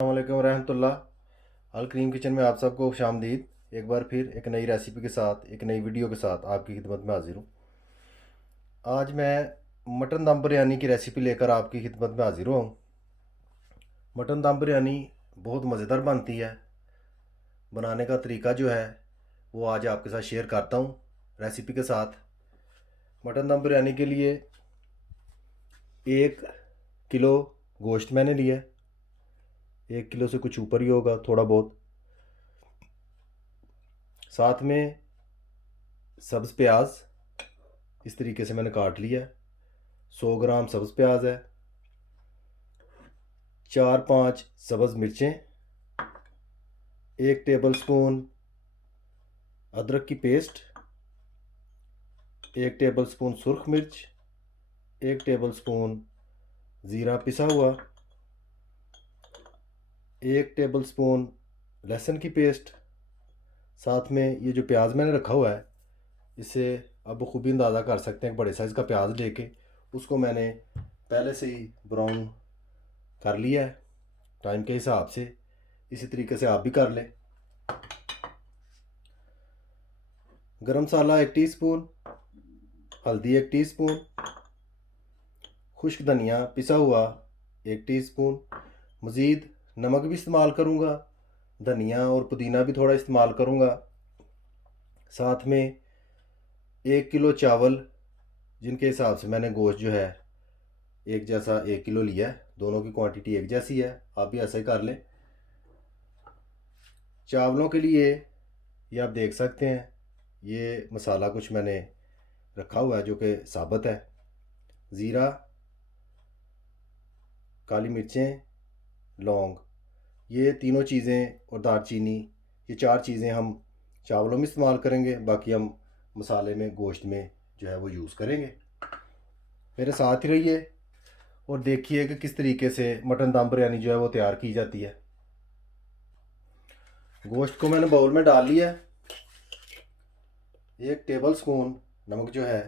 अस्सलाम वालेकुम रहमतुल्लाह। अल करीम किचन में आप सबको खुशामदीद। एक बार फिर एक नई रेसिपी के साथ, एक नई वीडियो के साथ आपकी खिदमत में हाजिर हूँ। आज मैं मटन दम बिरयानी की रेसिपी लेकर आपकी खिदमत में हाजिर हूँ। मटन दम बिरयानी बहुत मज़ेदार बनती है। बनाने का तरीका जो है वो आज आपके साथ शेयर करता हूँ रेसिपी के साथ। मटन दम बिरयानी के लिए 1 किलो गोश्त मैंने लिया है। 1 किलो से कुछ ऊपर ही होगा, थोड़ा बहुत। साथ में सब्ज़ प्याज इस तरीके से मैंने काट लिया है। 100 ग्राम सब्ज़ प्याज है। 4-5 सब्ज़ मिर्चें। 1 टेबलस्पून अदरक की पेस्ट। 1 टेबलस्पून सुरख मिर्च। 1 टेबलस्पून ज़ीरा पिसा हुआ। 1 टेबलस्पून लहसुन की पेस्ट। साथ में ये जो प्याज मैंने रखा हुआ है, इसे आप बखूबी अंदाज़ा कर सकते हैं। बड़े साइज़ का प्याज लेके उसको मैंने पहले से ही ब्राउन कर लिया है टाइम के हिसाब से। इसी तरीके से आप भी कर लें। गरम मसाला 1 टीस्पून, हल्दी 1 टीस्पून, खुश्क धनिया पिसा हुआ 1 टीस्पून। मज़ीद नमक भी इस्तेमाल करूँगा, धनिया और पुदीना भी थोड़ा इस्तेमाल करूँगा। साथ में 1 किलो चावल, जिनके हिसाब से मैंने गोश्त जो है एक जैसा 1 किलो लिया है। दोनों की क्वांटिटी एक जैसी है, आप भी ऐसा ही कर लें। चावलों के लिए ये आप देख सकते हैं, ये मसाला कुछ मैंने रखा हुआ है जो कि साबुत है। ज़ीरा, काली मिर्चें, लौंग, ये तीनों चीज़ें और दालचीनी, ये 4 चीज़ें हम चावलों में इस्तेमाल करेंगे। बाकी हम मसाले में, गोश्त में जो है वो यूज़ करेंगे। मेरे साथ ही रहिए और देखिए कि किस तरीके से मटन दम बिरयानी जो है वो तैयार की जाती है। गोश्त को मैंने बाउल में डाल लिया है। 1 टेबलस्पून नमक जो है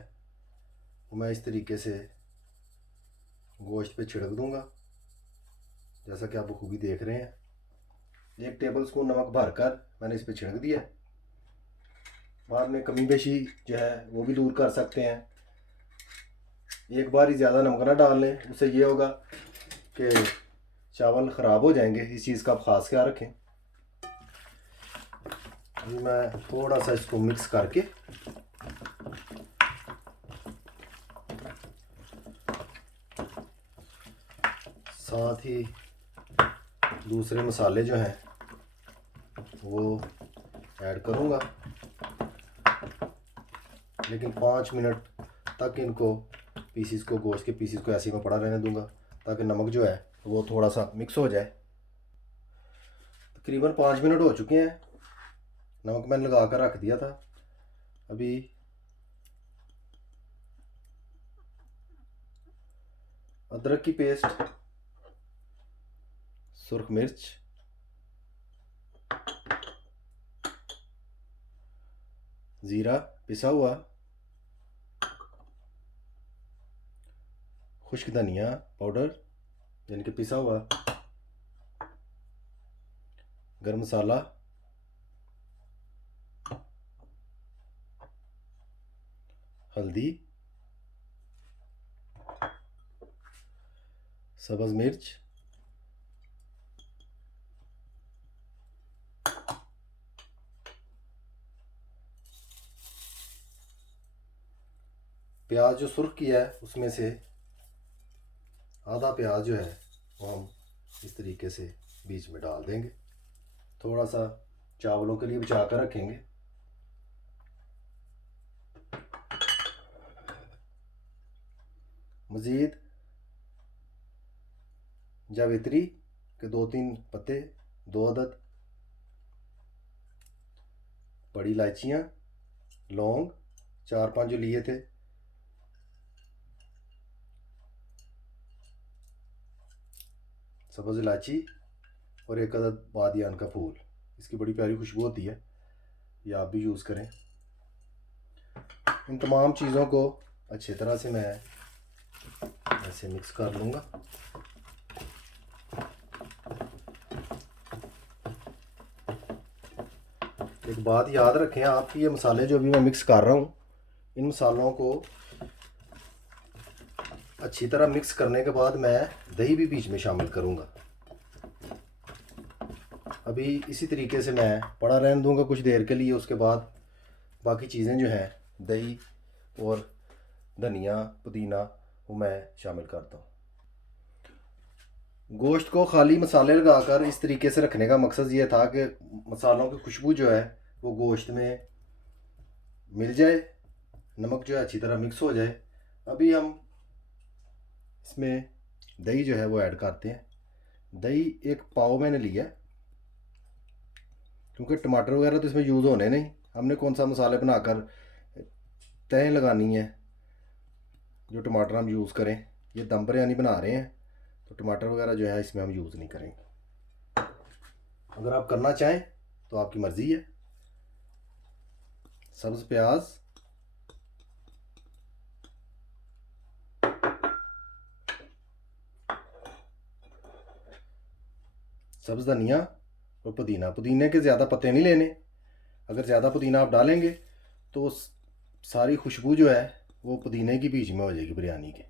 वो मैं इस तरीके से गोश्त पे छिड़क दूंगा, जैसा कि आप बखूबी देख रहे हैं। 1 टेबलस्पून नमक भरकर मैंने इस पर छिड़क दिया। बाद में कमी बेशी जो है वो भी दूर कर सकते हैं। एक बार ही ज़्यादा नमक ना डाल लें, उससे ये होगा कि चावल ख़राब हो जाएंगे। इस चीज़ का आप ख़ास ख्याल रखें। अभी मैं थोड़ा सा इसको मिक्स करके साथ ही दूसरे मसाले जो हैं वो ऐड करूँगा, लेकिन 5 मिनट तक इनको पीसीस को, गोश्त के पीसीस को ऐसे ही मैं पड़ा रहने दूंगा ताकि नमक जो है वो थोड़ा सा मिक्स हो जाए। तकरीबन 5 मिनट हो चुके हैं। नमक मैंने लगा कर रख दिया था। अभी अदरक की पेस्ट, सुरख मिर्च, ज़ीरा पिसा हुआ, खुश्क धनिया पाउडर यानी कि पिसा हुआ, गरम मसाला, हल्दी, सब्ज़ मिर्च, प्याज जो सुर्ख किया है उसमें से आधा प्याज जो है वो हम इस तरीके से बीच में डाल देंगे। थोड़ा सा चावलों के लिए बचा कर रखेंगे। मज़ीद जावित्री के 2-3 पत्ते, 2 अदद, बड़ी इलायचियाँ, लौंग 4-5 जो लिए थे, सब्ज़ इलायची और 1 अदद बादियान का फूल। इसकी बड़ी प्यारी खुशबू होती है, ये आप भी यूज़ करें। इन तमाम चीज़ों को अच्छी तरह से मैं ऐसे मिक्स कर लूँगा। एक बात याद रखें आप, ये मसाले जो अभी मैं मिक्स कर रहा हूँ, इन मसालों को अच्छी तरह मिक्स करने के बाद मैं दही भी बीच में शामिल करूँगा। अभी इसी तरीके से मैं पड़ा रहने दूँगा कुछ देर के लिए। उसके बाद बाकी चीज़ें जो हैं, दही और धनिया पुदीना, वो मैं शामिल करता हूँ। गोश्त को खाली मसाले लगाकर इस तरीके से रखने का मकसद ये था कि मसालों की खुशबू जो है वो गोश्त में मिल जाए, नमक जो है अच्छी तरह मिक्स हो जाए। अभी हम इसमें दही जो है वो ऐड करते हैं। दही एक पाव मैंने लिया, क्योंकि टमाटर वगैरह तो इसमें यूज़ होने नहीं, हमने कौन सा मसाले बनाकर तय लगानी है। जो टमाटर हम यूज़ करें, ये दम बिरयानी बना रहे हैं, तो टमाटर वगैरह जो है इसमें हम यूज़ नहीं करेंगे। अगर आप करना चाहें तो आपकी मर्ज़ी है। सब्ज़ प्याज, सब्ज़ धनिया और पुदीना। पुदीने के ज़्यादा पत्ते नहीं लेने, अगर ज़्यादा पुदीना आप डालेंगे तो सारी खुशबू जो है वो पुदीने की बीच में हो जाएगी बिरयानी के।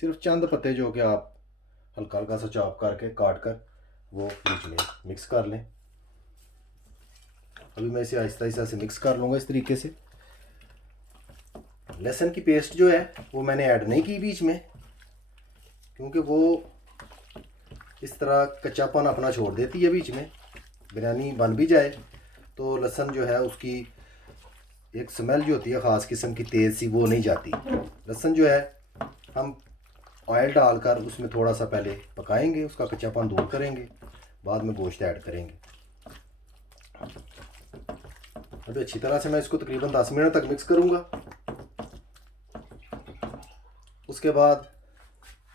सिर्फ चंद पत्ते जो कि आप हल्का हल्का सा चॉप करके काट कर वो बीच में मिक्स कर लें। अभी मैं इसे आहिस्ता आहिस्ता से मिक्स कर लूँगा इस तरीके से। लहसुन की पेस्ट जो है वो मैंने ऐड नहीं की बीच में, क्योंकि वो इस तरह कच्चापन अपना छोड़ देती है बीच में। बिरयानी बन भी जाए तो लहसुन जो है उसकी एक स्मेल जो होती है ख़ास किस्म की तेज़ सी, वो नहीं जाती। लहसुन जो है हम ऑयल डालकर उसमें थोड़ा सा पहले पकाएंगे, उसका कच्चापन दूर करेंगे, बाद में गोश्त ऐड करेंगे। अभी अच्छी तरह से मैं इसको तकरीबन 10 मिनट तक मिक्स करूँगा। उसके बाद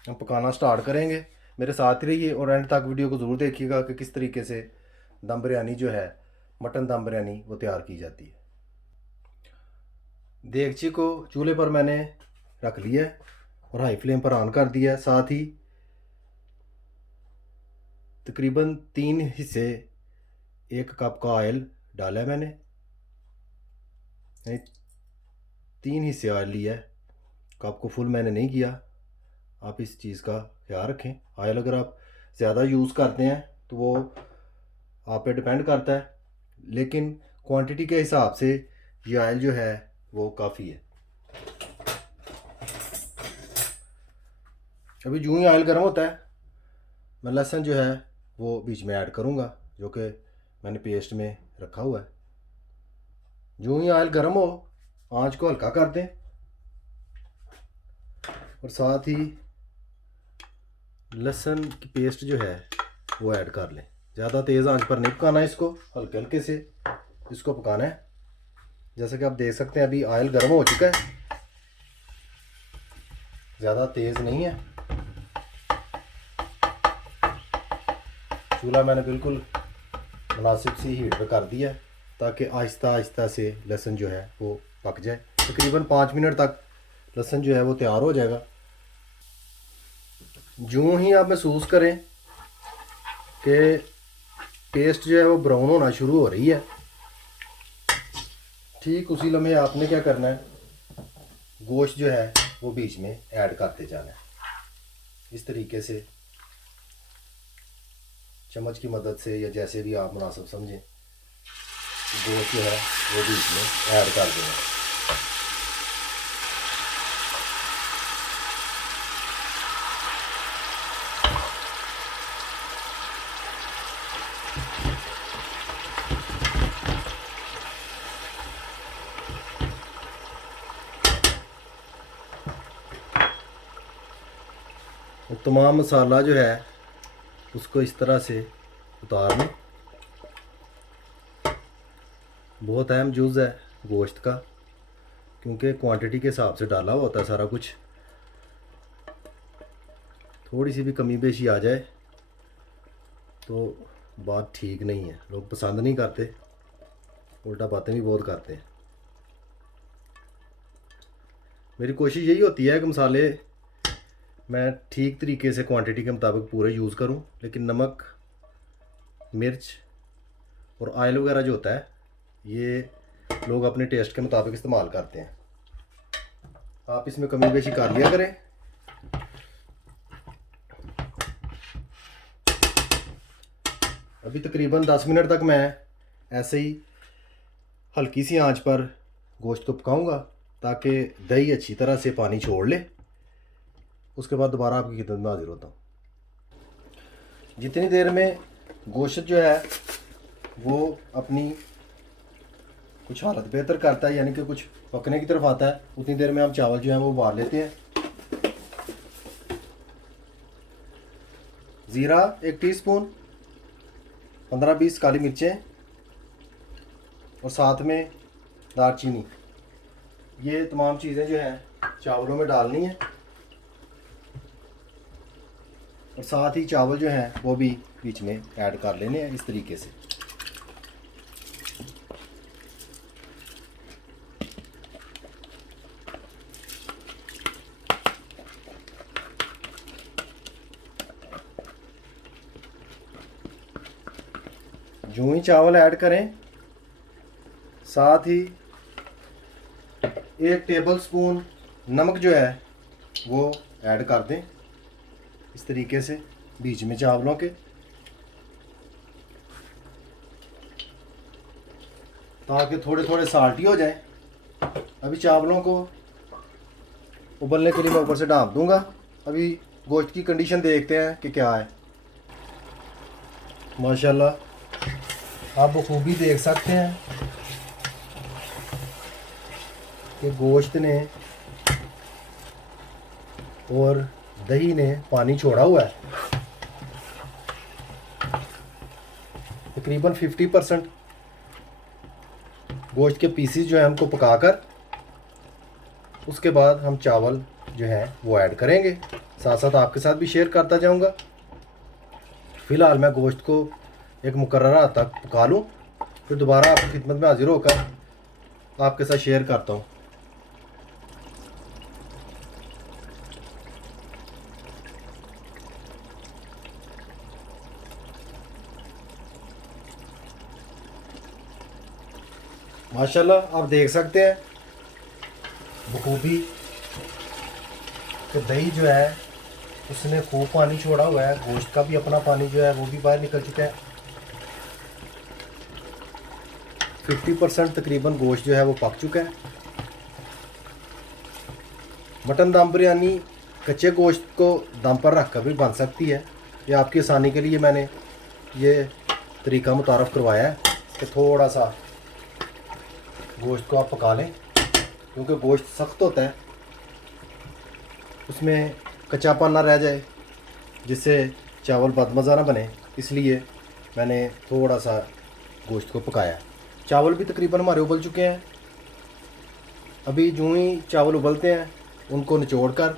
हम पकाना स्टार्ट करेंगे। मेरे साथ ही रहिए और एंड तक वीडियो को ज़रूर देखिएगा कि किस तरीके से दम बिरयानी जो है, मटन दम बिरयानी, वो तैयार की जाती है। देगची को चूल्हे पर मैंने रख लिया है और हाई फ्लेम पर ऑन कर दिया है। साथ ही तकरीबन 3 हिस्से 1 कप का ऑयल डाला है मैंने, 3 हिस्से ऑयल लिया है। कप को फुल मैंने नहीं किया। आप इस चीज़ का ख्याल रखें। ऑयल अगर आप ज़्यादा यूज़ करते हैं तो वो आप पे डिपेंड करता है, लेकिन क्वांटिटी के हिसाब से ये ऑयल जो है वो काफ़ी है। अभी जो ही ऑयल गर्म होता है, मैं लहसुन जो है वो बीच में ऐड करूँगा, जो कि मैंने पेस्ट में रखा हुआ है। जो ही ऑयल गर्म हो, आंच को हल्का कर दें और साथ ही लहसुन की पेस्ट जो है वो ऐड कर लें। ज़्यादा तेज़ आंच पर नहीं पकाना है इसको, हल्के हल्के से इसको पकाना है। जैसा कि आप देख सकते हैं अभी ऑयल गर्म हो चुका है, ज़्यादा तेज़ नहीं है। चूल्हा मैंने बिल्कुल मुनासिब सी हीट पर कर दिया है, ताकि आहिस्ता आहिस्ता से लहसुन जो है वो पक जाए। तकरीबन 5 मिनट तक लहसुन जो है वो तैयार हो जाएगा। जो ही आप महसूस करें कि पेस्ट जो है वो ब्राउन होना शुरू हो रही है, ठीक उसी लम्हे आपने क्या करना है, गोश्त जो है वो बीच में ऐड करते जाना है। इस तरीके से चम्मच की मदद से या जैसे भी आप मुनासिब समझें, गोश्त जो है वो बीच में ऐड कर देना। तमाम मसाला जो है उसको इस तरह से उतार लें। बहुत अहम जुज़ है गोश्त का, क्योंकि क्वांटिटी के हिसाब से डाला हुआ होता है सारा कुछ। थोड़ी सी भी कमी बेशी आ जाए तो बात ठीक नहीं है, लोग पसंद नहीं करते, उल्टा बातें भी बहुत करते हैं। मेरी कोशिश यही होती है कि मसाले मैं ठीक तरीके से क्वांटिटी के मुताबिक पूरे यूज़ करूं, लेकिन नमक, मिर्च और ऑयल वगैरह जो होता है ये लोग अपने टेस्ट के मुताबिक इस्तेमाल करते हैं। आप इसमें कमी बेशी कर लिया करें। अभी तकरीबन 10 मिनट तक मैं ऐसे ही हल्की सी आंच पर गोश्त को पकाऊंगा ताकि दही अच्छी तरह से पानी छोड़ ले। उसके बाद दोबारा आपकी खिदमत में हाजिर होता हूँ। जितनी देर में गोश्त जो है वो अपनी कुछ हालत बेहतर करता है, यानी कि कुछ पकने की तरफ आता है, उतनी देर में हम चावल जो है वो उबाल लेते हैं। ज़ीरा 1 टीस्पून, 15-20 काली मिर्चें और साथ में दालचीनी, ये तमाम चीज़ें जो हैं चावलों में डालनी है। और साथ ही चावल जो हैं वो भी बीच में ऐड कर लेने हैं इस तरीके से। जो ही चावल ऐड करें, साथ ही 1 टेबल स्पून नमक जो है वो ऐड कर दें इस तरीके से बीच में चावलों के, ताकि थोड़े थोड़े साल्टी हो जाए। अभी चावलों को उबलने के लिए मैं ऊपर से ढाँप दूंगा। अभी गोश्त की कंडीशन देखते हैं कि क्या है। माशाल्लाह आप बखूबी देख सकते हैं कि गोश्त ने और दही ने पानी छोड़ा हुआ है। तकरीबन 50% गोश्त के पीसीस जो है हमको पकाकर उसके बाद हम चावल जो है वो ऐड करेंगे। साथ साथ आपके साथ भी शेयर करता जाऊंगा। फ़िलहाल मैं गोश्त को एक मुकर्ररा हद तक पका लूँ, फिर दोबारा आपकी खिदमत में हाजिर होकर आपके साथ शेयर करता हूँ। माशाल्लाह आप देख सकते हैं बखूबी कि दही जो है उसने खूब पानी छोड़ा हुआ है। गोश्त का भी अपना पानी जो है वो भी बाहर निकल चुका है। 50% तकरीबन गोश्त जो है वो पक चुका है। मटन दम बिरयानी कच्चे गोश्त को दम पर रख कर भी बन सकती है। ये आपकी आसानी के लिए मैंने ये तरीका मुतारफ़ करवाया है कि थोड़ा सा गोश्त को आप पका लें, क्योंकि गोश्त सख्त होता है, उसमें कच्चापन ना रह जाए, जिससे चावल बदमज़ा ना बने। इसलिए मैंने थोड़ा सा गोश्त को पकाया। चावल भी तकरीबन हमारे उबल चुके हैं। अभी जो ही चावल उबलते हैं उनको निचोड़ कर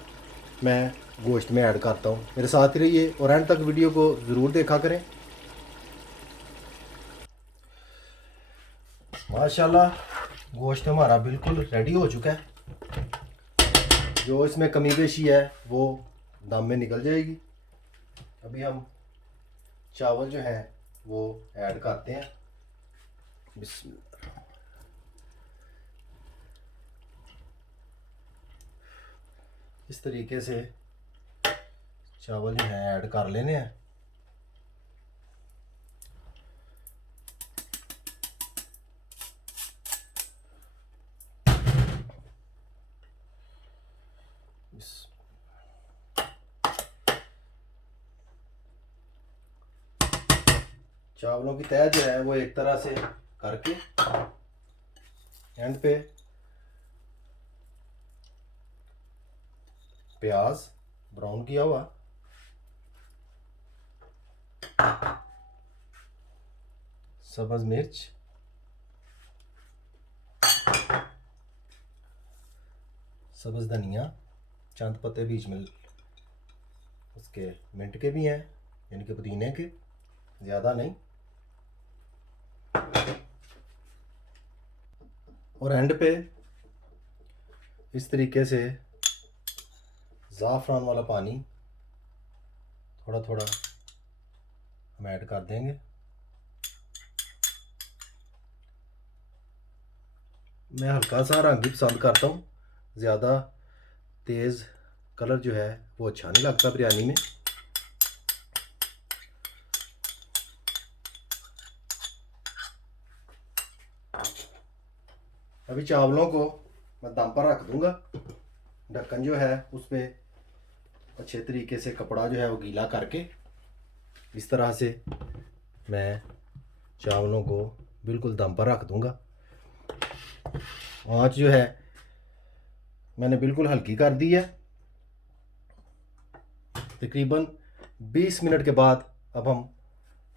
मैं गोश्त में ऐड करता हूँ। मेरे साथ ही रहिए और एंड तक वीडियो को ज़रूर देखा करें। माशाल्लाह गोश्त हमारा बिल्कुल रेडी हो चुका है। जो इसमें कमी बेशी है वो दम में निकल जाएगी। अभी हम चावल जो हैं वो ऐड करते हैं। बिस्मिल्लाह। इस तरीके से चावल जो है ऐड कर लेने हैं। चावलों की तय जो है वो एक तरह से करके एंड पे प्याज ब्राउन किया हुआ, सब्ज़ मिर्च, सब्ज़ धनिया, चंद पत्ते बीच में उसके मिंट के भी हैं, यानी कि पुदीने के, ज़्यादा नहीं। और एंड पे इस तरीके से ज़ाफ़रान वाला पानी थोड़ा थोड़ा हम ऐड कर देंगे। मैं हल्का सा रंग ही पसंद करता हूँ, ज़्यादा तेज़ कलर जो है वो अच्छा नहीं लगता बिरयानी में। अभी चावलों को मैं दम पर रख दूंगा। ढक्कन जो है उस पर अच्छे तरीके से कपड़ा जो है वो गीला करके इस तरह से मैं चावलों को बिल्कुल दम पर रख दूंगा। आँच जो है मैंने बिल्कुल हल्की कर दी है। तकरीबन 20 मिनट के बाद अब हम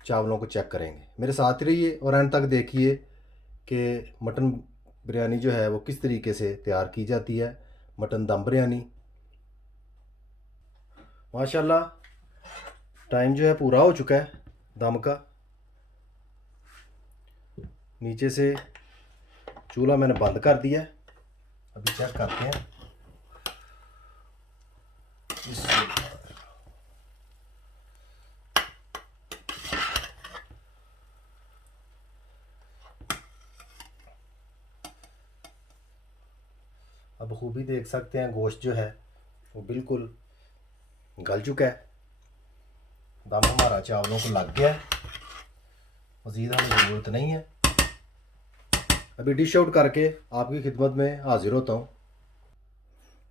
चावलों को चेक करेंगे। मेरे साथ रहिए और एंड तक देखिए कि मटन बिरयानी जो है वो किस तरीके से तैयार की जाती है, मटन दम बिरयानी। माशाल्लाह टाइम जो है पूरा हो चुका है दम का। नीचे से चूल्हा मैंने बंद कर दिया है। अभी चेक करते हैं। अब खूबी देख सकते हैं गोश्त जो है वो बिल्कुल गल चुका है। दम हमारा चावलों को लग गया है, मज़ीद हमें ज़रूरत नहीं है। अभी डिश आउट करके आपकी खिदमत में हाजिर होता हूँ।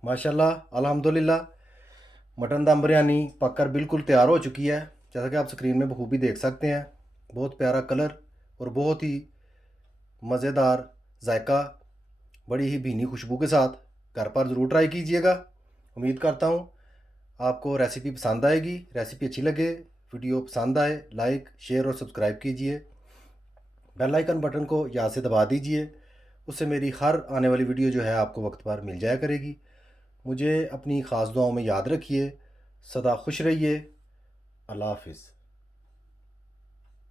माशाल्लाह अल्हम्दुलिल्लाह मटन दम बिरयानी पककर बिल्कुल तैयार हो चुकी है। जैसा कि आप स्क्रीन में बखूबी देख सकते हैं, बहुत प्यारा कलर और बहुत ही मज़ेदार जायका, बड़ी ही भीनी खुशबू के साथ। घर पर ज़रूर ट्राई कीजिएगा। उम्मीद करता हूँ आपको रेसिपी पसंद आएगी। रेसिपी अच्छी लगे, वीडियो पसंद आए, लाइक शेयर और सब्सक्राइब कीजिए। बेल आइकन बटन को याद से दबा दीजिए, उससे मेरी हर आने वाली वीडियो जो है आपको वक्त पर मिल जाया करेगी। मुझे अपनी ख़ास दुआओं में याद रखिए। सदा खुश रहिए। अल्लाह हाफिज़।